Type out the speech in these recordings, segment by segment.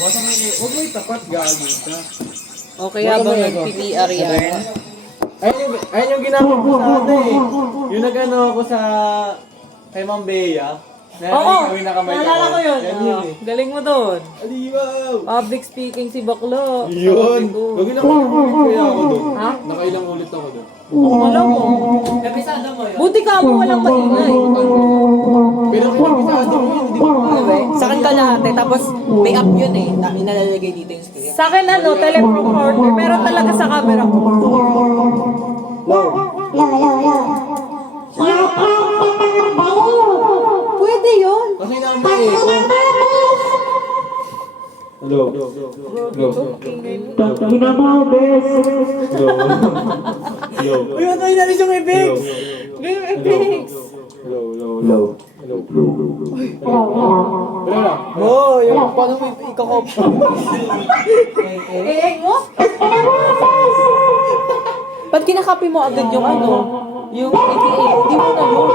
Basta may, huwag mo itapat, gago ka. Okay, habang nag-PPR yan. Ayun yung ginamit ko sa ano eh. Yung nag-ano ako sa kay Ma'am Bea. Oo! Nakamay Naalala ko yun. Yan yun eh. Galing mo doon. Aliwaw! Public speaking si Baklo. Yun! Sabi ko. Wag ilang ulit kaya ako doon. Ha? Nakailang ulit ako doon. Wala mo. Kabisado mo yun. Buti ka mo walang maingay. Pero kinabisado ko yun, hindi ko Sa akin kalahati, tapos may app yun eh. Na inalalagay dito yung screen. Sa akin ano, teleprompter. Meron talaga sa camera ko. Pwede yun. Kasi naman eh. Hello. Uy, ano yung nalis yung effects? Yung effects. Hello. Wala lang. Oh, yung paano mo ikakop? Mo? Ba't kinakopy mo agad yung ano? Yung ATA? Hindi mo na yun.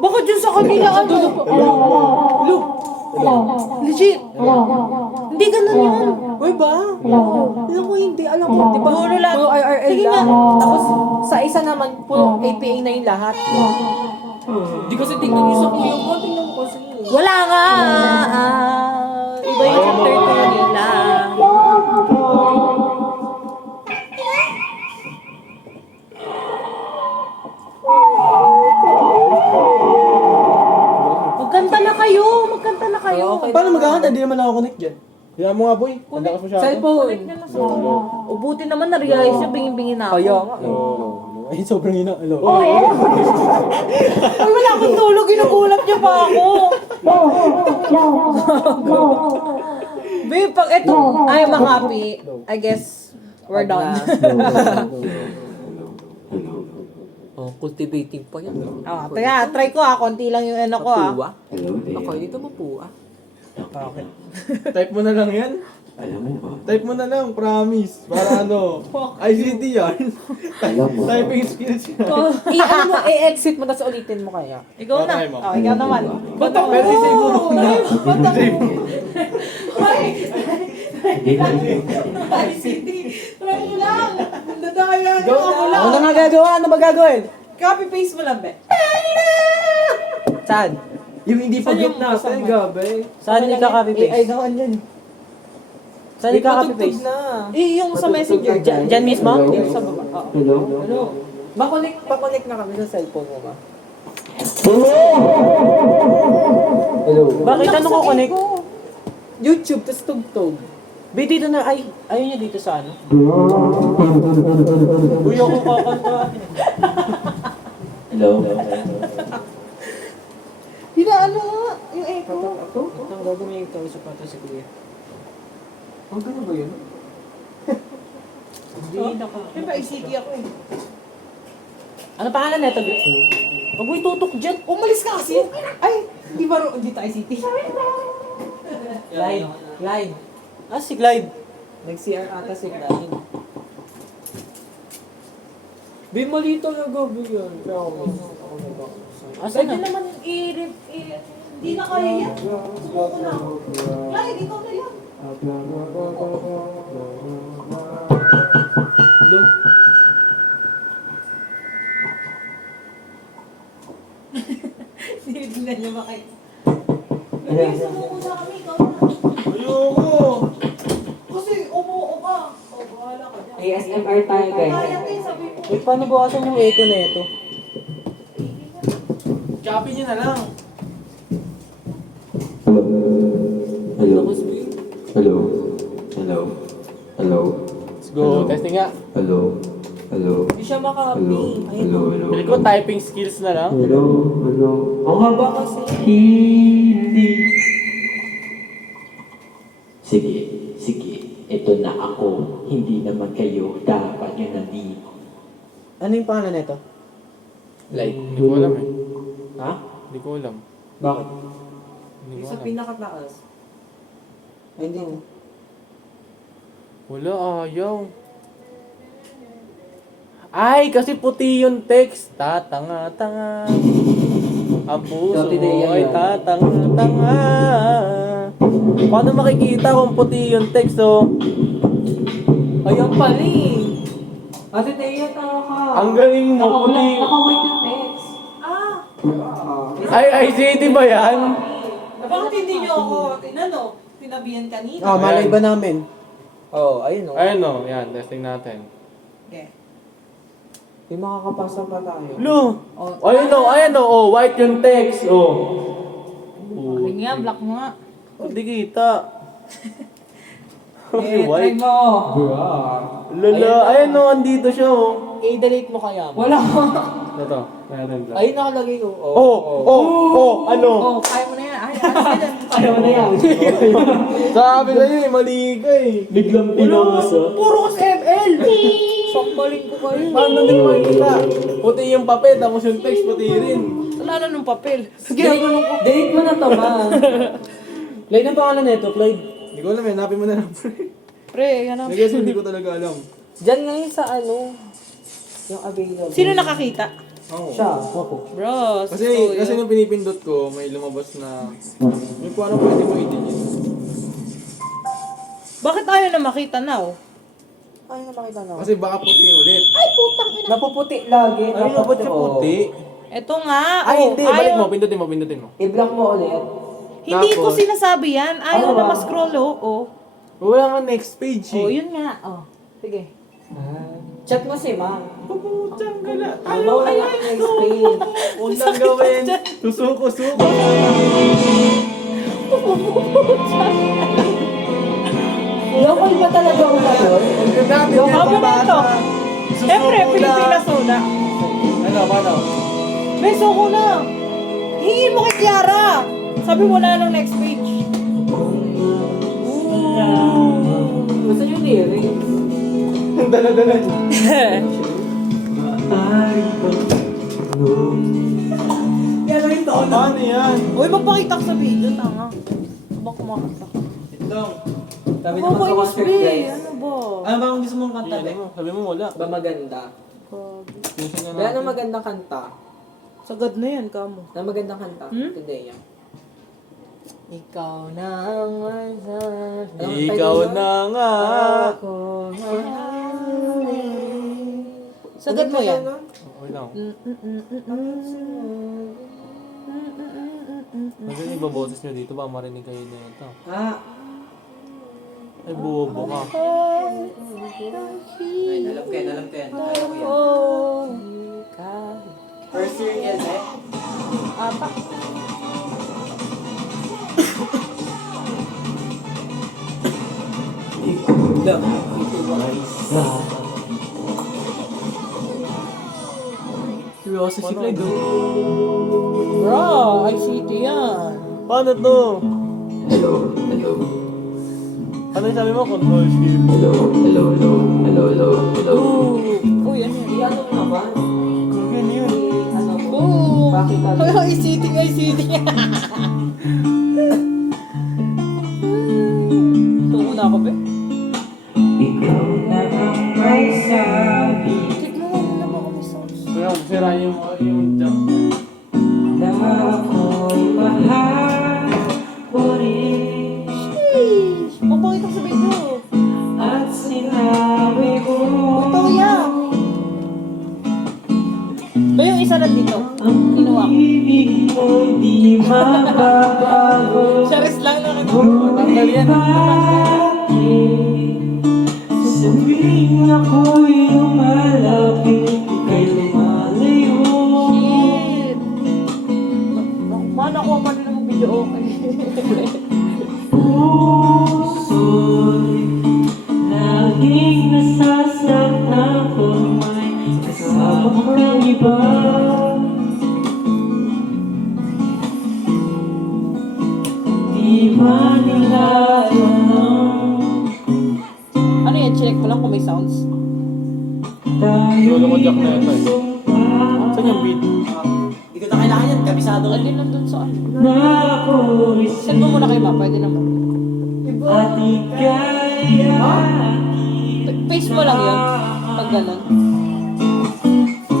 Bakit yun sa kanila ano? Look! Legit. Hindi ganun yun. Uy ba? Alam ko hindi. Alam ko. Di ba? Puro lang. Puro IRL Sige lang. nga. Tapos sa isa naman, puro APA na yung lahat. Di kasi tingnan yung sa kuya ko. Tingnan mo kasi. Wala nga. Iba yung chapter 2 nila. Magkanta na kayo. Magkanta na kayo. Okay. Paano magkakanta? Hindi naman ako connect dyan. Kaya mo nga boy. Handa ka pa siya. Cellphone. O buti naman na-realize nyo, bingin-bingin na ako. Kaya nga. Ay, sobrang ina. Hello. Ay, wala akong tulog. Ginugulat niyo pa ako. Babe, pag ito, I'm happy. I guess, we're done. Oh, cultivating pa yan. Teka, try ko konti lang yung ano ko Mapuwa? Ako, dito mapuwa. Okay. Type mo na lang yan. Type mo na lang, promise. Para ano, ICT yan. Typing skills yan. I-ano mo, i-exit mo, tapos ulitin mo kaya. Ikaw na. Try mo. Oh, ikaw naman. Pero isave mo muna. Save mo. Try mo lang. Dadaya. Go na! Ano nga gagawa? Ano ba gagawin? Copy-paste mo lang, be. Saan? Yung hindi pa get na, saan gabi? Saan Ano ka copy-paste? AI naman yan. Saan ka copy-paste? Yung sa messenger. Diyan mismo? Dito sa baba. Oo. Hello? Pa-connect na kami sa cellphone mo ba? Hello? Bakit ano ko connect? YouTube, tapos tugtog. Be, dito na, ayaw niya dito sa ano? Uy, ako kakanta. Hello? Hinaano nga, yung echo. Ang gagawin yung kausap natin si Kuya. Ang gano'n ba yun? Hindi, Siyempre, ICT ako eh. Ano pangalan nito? Huwag mo itutok dyan. Umalis ka kasi. Ay, hindi tayo ICT. Glide. Ah, si Glide. Nag-CR ata si Glide. Be, mali talaga, Be. Kaya ako Asan Pwede na? naman hindi na kaya yan. Sumuko na ako. Clyde, ikaw na yan. Hello? Sinignan niya ba kayo? Hindi, sumuko na kami. Ikaw na. Ayoko! Kasi umuo ka. O, bahala ka dyan. ASMR tayo, guys. Kaya kayo, sabi ko. Wait, paano bukasan yung echo na ito? Copy niya na lang. Hello. Lakas, Be. Hello. Hello. Hello. Let's go. Testing nga. Hello. Hello. Hindi siya makaka-copy. Hello. Ayun. Hello. Hello. Pili ko typing skills na lang. Hello. Hello. Ang haba kasi. Hindi. Sige. Sige. Ito na ako. Hindi naman kayo. Dapat nyo nandito. Ano yung pangalan nito? Like, hindi ko alam eh. Ha? Hindi ko alam. Bakit? Hindi ko Sa alam. pinakataas. Ay, hindi. Wala, ayaw. Ay, kasi puti yung text. Tatanga-tanga. Ang puso Dati na yan, ay yan. tatanga-tanga. Paano makikita kung puti yung text, oh? Ayun pala eh. Ate Thea, tama ka. Ang galing mo, puti. Naka-white yung text. Ah, Ay, ICT ba yan? bakit hindi niyo ako, tinabihan kanina? Ah, malay ba namin? Oo, ayun o. Ayun, oh. Yan, testing natin. Okay. Di makakapasa pa tayo. Lu! Ayun, oh. Ayun, oh. Oh, white yung text, oh. Ring nga, black mo nga. Hindi kita. Eh, try White. mo. Lala, ayun, oh. Andito siya, oh. I-delete mo kaya mo. Wala ko. Ito. Ayun, black. Ayun nakalagay ko. Ano? Oh, kaya mo na yan. Ay, accident. Kaya mo na yan. Sabi sa'yo, eh, mali ka eh. Biglang pinasa. Puro kasi ML. Sakbalin ko kayo. Paano din makikita? Puti yung papel, tapos yung text puti rin. Wala na nung papel. Delete mo na to, ma. Clyde, ang pangalan na ito, Clyde. Hindi ko alam eh, hanapin mo na lang. Pre, yan ang... Kasi hindi ko talaga alam. Diyan ngayon sa ano, yung available. Sino nakakita? Oo. Siya, ako. Bro, Kasi nung pinipindot ko, may lumabas na... May kung ano pwede mo i-delete. Bakit ayaw na makita now? Ay, na makita na. Kasi baka puti ulit. Napuputi lagi. Ay, ba't siya puti? Eto nga. Ay, oh, hindi. Balik ayaw- mo, pindutin mo. I-block mo ulit. Hindi ko Tapos- sinasabi yan. Ayaw Ano na ba? ma-scroll, oh. Wala nga next page Oh, eh. yun nga. Oh. Sige. Chat mo si ma. Puputang ka na. Ano wala yung next page? Huwag lang gawin. Susuko. Local ba talaga ako na yun? Huwag ka natin Yung yan kamo na ito. babasa. Siyempre, Susuko Pilipinas lang. una. Paano? Beso ko na. Hingin mo kay Kiara. Sabi mo na ng next page. Gusto nyo lyrics? Ang dala-dala niya. Yan ang ito. Paano yan? Uy, magpakita ko sa video. Tanga. Habang kumakanta ka. Itlong. Sabi Ako naman ba sa yung concert SB? guys. Ano ba? Ano ba ang gusto mong kanta, Be? Sabi mo wala. Ba maganda? Tingnan nga Be, ano natin. magandang kanta? Sagad na yan, kamo. Ano magandang kanta? Hmm? Today, yan. Ikaw na ang Ikaw na nga. Ako Sagad mo yan. Okay lang. Kasi iba boses nyo dito ba marinig kayo na ito. Ah, Ay, buobo ka. ay, alam ko yan. Ayaw ko yan. First year yan, eh. Ata. Look. Seryoso si Clyde. Bro, ICT yan. Paano to? Hello. Ano yung sabi mo? Control shift. Hello. Uy, ano yan? Ano mo naman? Yan yun. Ano mo? Oo. Bakit ano? ICT. Tungo na ako, be. Ikaw na ang may sabi Tignan mo muna ba kung may sounds. Kaya sira yung jump. na ako'y mahal mo rin. Sheesh! Papakita ko sa video. At sinabi mo Ito yan. Ba yung isa lang dito? Kinuha ko. ibig mo di mababago. Charis lang na Tanggal yan. Sabihin ako'y lumalapit kay lumalayo. Shit! Man, ako pa rin ng video okay. Puso'y laging nasasaktan kung may kasama kang iba. Di ba nila alam Ano yan? Check mo lang kung may sounds. tayo Lolo ko jack na ito eh. Saan yung beat? Hindi ko na kailangan yan, kabisado ko. Alin nandun sa ano? Na ako'y Send mo muna kay Ma, pwede naman. at ika'y Paste mo lang yun. Pag ganun.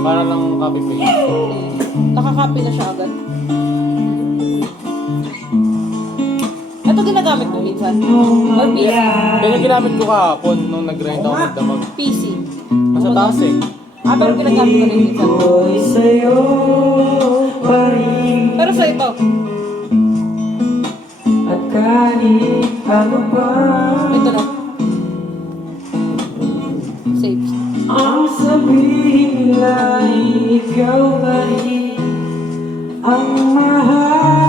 Para lang copy-paste. Nakakopy na siya agad. Ito ginagamit minsan. Or PC. Yan yung ginamit ko kahapon nung nag-grind ako ng damag. PC. Nasa taas eh. Pero ginagamit ko rin minsan. Sa'yo pa rin. Pero sa ito, At kahit ano pa ito na. Safe. ang sabihin nila ay ikaw pa rin ang mahal.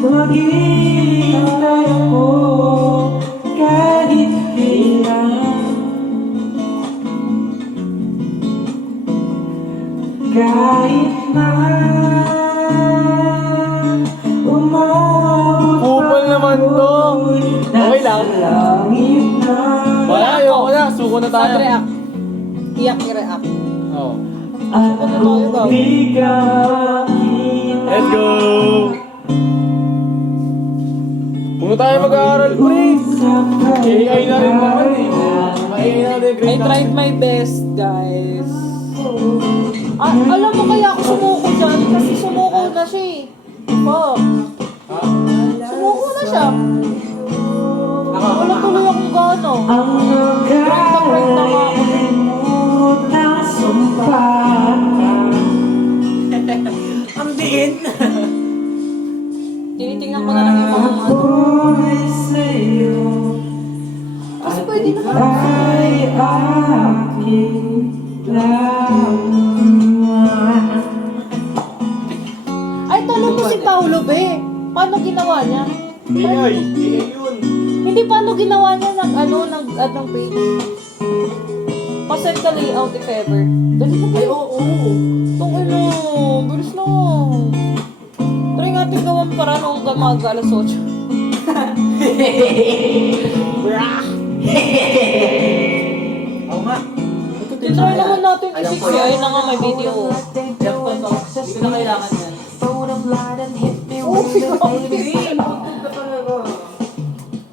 Maghihintay ako kahit kailan. Kahit na umabot Kupal naman to. Okay lang. langit na Wala, ayoko na. Suko na tayo. Sad react. Iyak i-react. Oo. at kung di ka makita. Let's go! Kung tayo mag-aaral, pre. AI na rin naman eh. AI na rin I grade tried my best, guys. Alam mo kaya ako sumuko dyan? Kasi sumuko na siya eh. Fuck. Sumuko na siya. Wala tuloy akong gano. Ang Grind na nga ako. nagkalimutan na sumpah. Ang diin. Tinitingnan ko na lang yung mga ano. Ako'y sa'yo Kasi pwede naman. ay aking lamang. Ay, tanong mo si Paulo, be. Paano ginawa niya? AI yun. Hindi, paano ginawa niya nag-add ng page? Pasend ka layout if ever. Dali na ba? Ay, oo. Itong ano, bilis na. Try natin gawan para nung umaga alas 8. Oo nga. Try naman natin i-fix yun. Ayun na nga, may video. Hindi ko na kailangan yan. Oh,